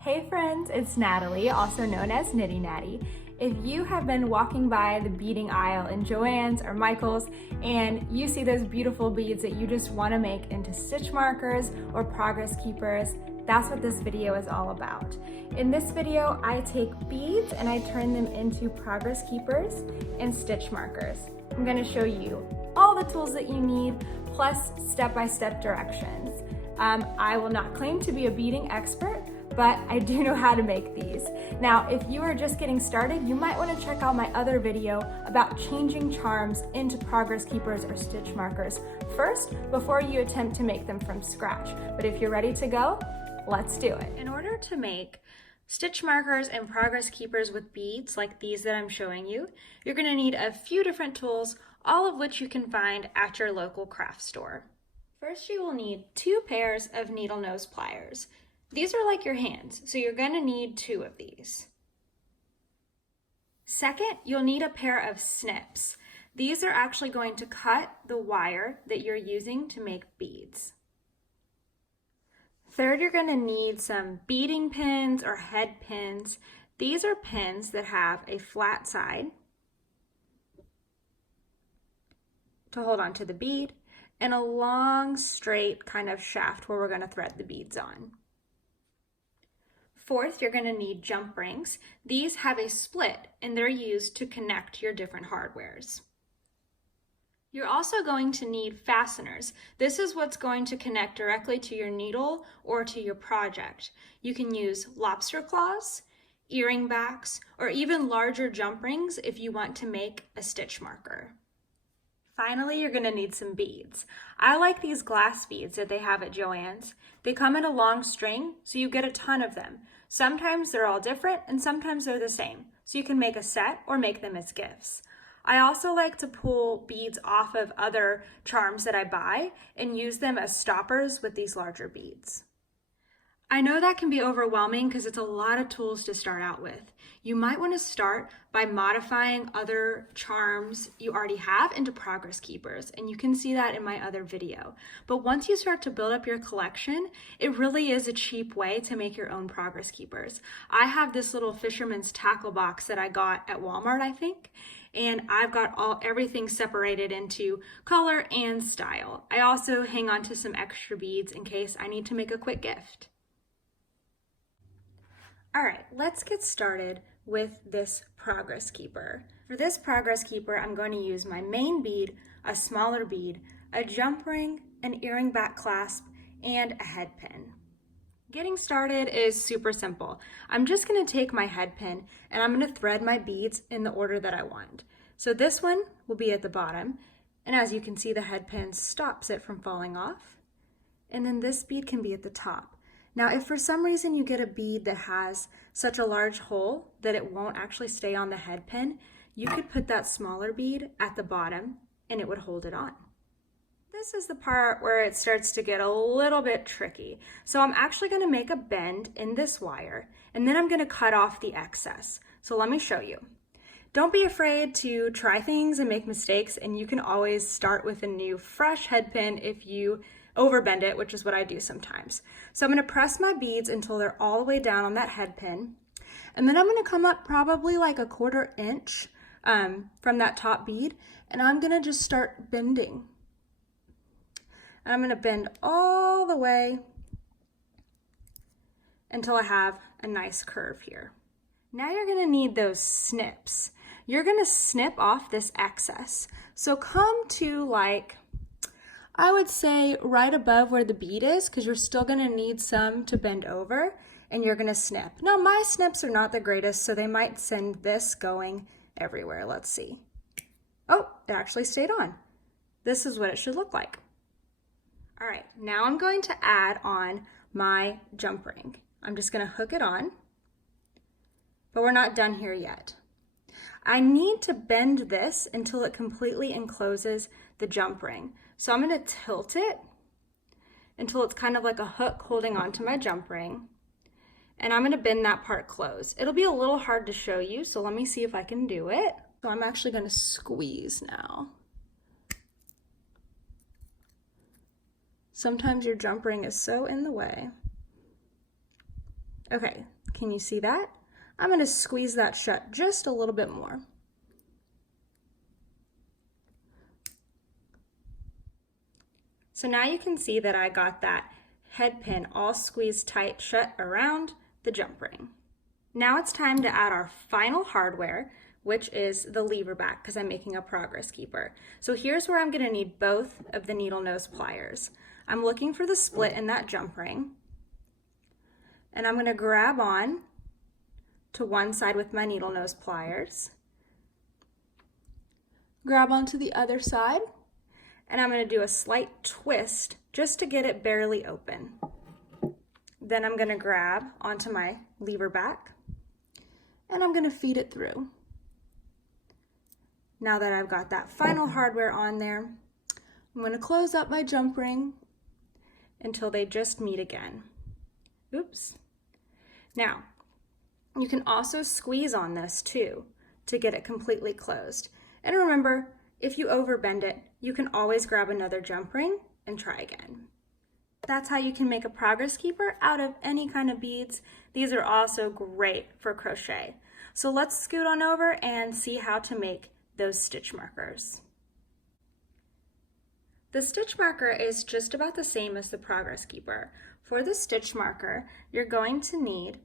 Hey friends, it's Natalie, also known as Knitty Natty. If you have been walking by the beading aisle in Joann's or Michael's and you see those beautiful beads that you just want to make into stitch markers or progress keepers, that's what this video is all about. In this video, I take beads and I turn them into progress keepers and stitch markers. I'm going to show you all the tools that you need, plus step-by-step directions. I will not claim to be a beading expert, but I do know how to make these. Now, if you are just getting started, you might want to check out my other video about changing charms into progress keepers or stitch markers first before you attempt to make them from scratch. But if you're ready to go, let's do it. In order to make stitch markers and progress keepers with beads like these that I'm showing you, you're going to need a few different tools, all of which you can find at your local craft store. First, you will need 2 pairs of needle nose pliers. These are like your hands, so you're going to need 2 of these. Second, you'll need a pair of snips. These are actually going to cut the wire that you're using to make beads. Third, you're going to need some beading pins or head pins. These are pins that have a flat side to hold onto the bead and a long, straight kind of shaft where we're going to thread the beads on. Fourth, you're going to need jump rings. These have a split and they're used to connect your different hardwares. You're also going to need fasteners. This is what's going to connect directly to your needle or to your project. You can use lobster claws, earring backs, or even larger jump rings if you want to make a stitch marker. Finally, you're going to need some beads. I like these glass beads that they have at Joann's. They come in a long string, so you get a ton of them. Sometimes they're all different and sometimes they're the same, so you can make a set or make them as gifts. I also like to pull beads off of other charms that I buy and use them as stoppers with these larger beads. I know that can be overwhelming because it's a lot of tools to start out with. You might want to start by modifying other charms you already have into progress keepers, and you can see that in my other video. But once you start to build up your collection, it really is a cheap way to make your own progress keepers. I have this little fisherman's tackle box that I got at Walmart, I think, and I've got everything separated into color and style. I also hang on to some extra beads in case I need to make a quick gift. All right, let's get started with this progress keeper. For this progress keeper, I'm going to use my main bead, a smaller bead, a jump ring, an earring back clasp, and a head pin. Getting started is super simple. I'm just going to take my head pin and I'm going to thread my beads in the order that I want. So this one will be at the bottom, and as you can see, the head pin stops it from falling off. And then this bead can be at the top. Now, if for some reason you get a bead that has such a large hole that it won't actually stay on the head pin, you could put that smaller bead at the bottom and it would hold it on. This is the part where it starts to get a little bit tricky. So I'm actually going to make a bend in this wire and then I'm going to cut off the excess. So let me show you. Don't be afraid to try things and make mistakes, and you can always start with a new fresh head pin if you overbend it, which is what I do sometimes. So I'm going to press my beads until they're all the way down on that head pin. And then I'm going to come up probably like a 1/4 inch from that top bead. And I'm going to just start bending. And I'm going to bend all the way until I have a nice curve here. Now you're going to need those snips. You're going to snip off this excess. So come to I would say right above where the bead is, because you're still going to need some to bend over, and you're going to snip. Now my snips are not the greatest, so they might send this going everywhere. Let's see. Oh, it actually stayed on. This is what it should look like. All right, now I'm going to add on my jump ring. I'm just going to hook it on, but we're not done here yet. I need to bend this until it completely encloses the jump ring. So I'm going to tilt it until it's kind of like a hook holding onto my jump ring. And I'm going to bend that part closed. It'll be a little hard to show you, so let me see if I can do it. So I'm actually going to squeeze now. Sometimes your jump ring is so in the way. Okay, can you see that? I'm going to squeeze that shut just a little bit more. So now you can see that I got that head pin all squeezed tight shut around the jump ring. Now it's time to add our final hardware, which is the lever back, because I'm making a progress keeper. So here's where I'm going to need both of the needle nose pliers. I'm looking for the split in that jump ring, and I'm going to grab on to one side with my needle nose pliers, grab onto the other side, and I'm going to do a slight twist just to get it barely open. Then I'm going to grab onto my lever back, and I'm going to feed it through. Now that I've got that final hardware on there, I'm going to close up my jump ring until they just meet again. Oops. Now, you can also squeeze on this too to get it completely closed. And remember, if you overbend it, you can always grab another jump ring and try again. That's how you can make a progress keeper out of any kind of beads. These are also great for crochet. So let's scoot on over and see how to make those stitch markers. The stitch marker is just about the same as the progress keeper. For the stitch marker, you're going to need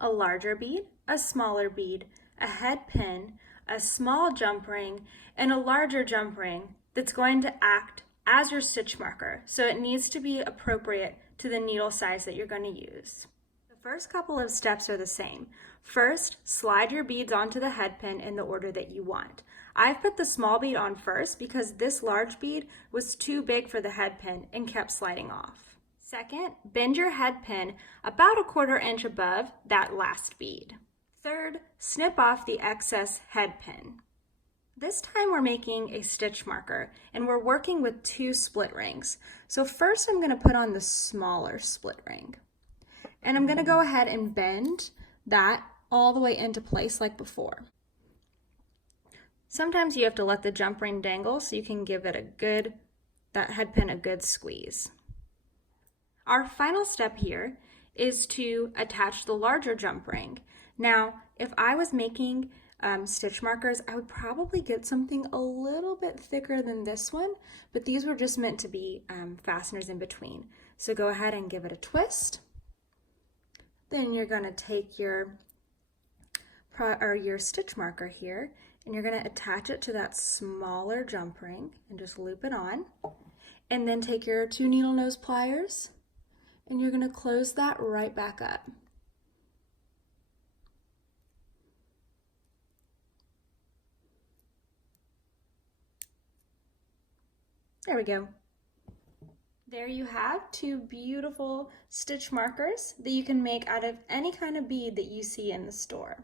a larger bead, a smaller bead, a head pin, a small jump ring, and a larger jump ring that's going to act as your stitch marker. So it needs to be appropriate to the needle size that you're going to use. The first couple of steps are the same. First, slide your beads onto the head pin in the order that you want. I've put the small bead on first because this large bead was too big for the head pin and kept sliding off. Second, bend your head pin about 1/4 inch above that last bead. Third, snip off the excess head pin. This time we're making a stitch marker and we're working with 2 split rings. So first I'm going to put on the smaller split ring. And I'm going to go ahead and bend that all the way into place like before. Sometimes you have to let the jump ring dangle so you can give it that head pin a good squeeze. Our final step here is to attach the larger jump ring. Now, if I was making stitch markers, I would probably get something a little bit thicker than this one, but these were just meant to be fasteners in between. So go ahead and give it a twist. Then you're going to take your stitch marker here, and you're going to attach it to that smaller jump ring and just loop it on. And then take your 2 needle nose pliers, and you're going to close that right back up. There we go. There you have 2 beautiful stitch markers that you can make out of any kind of bead that you see in the store.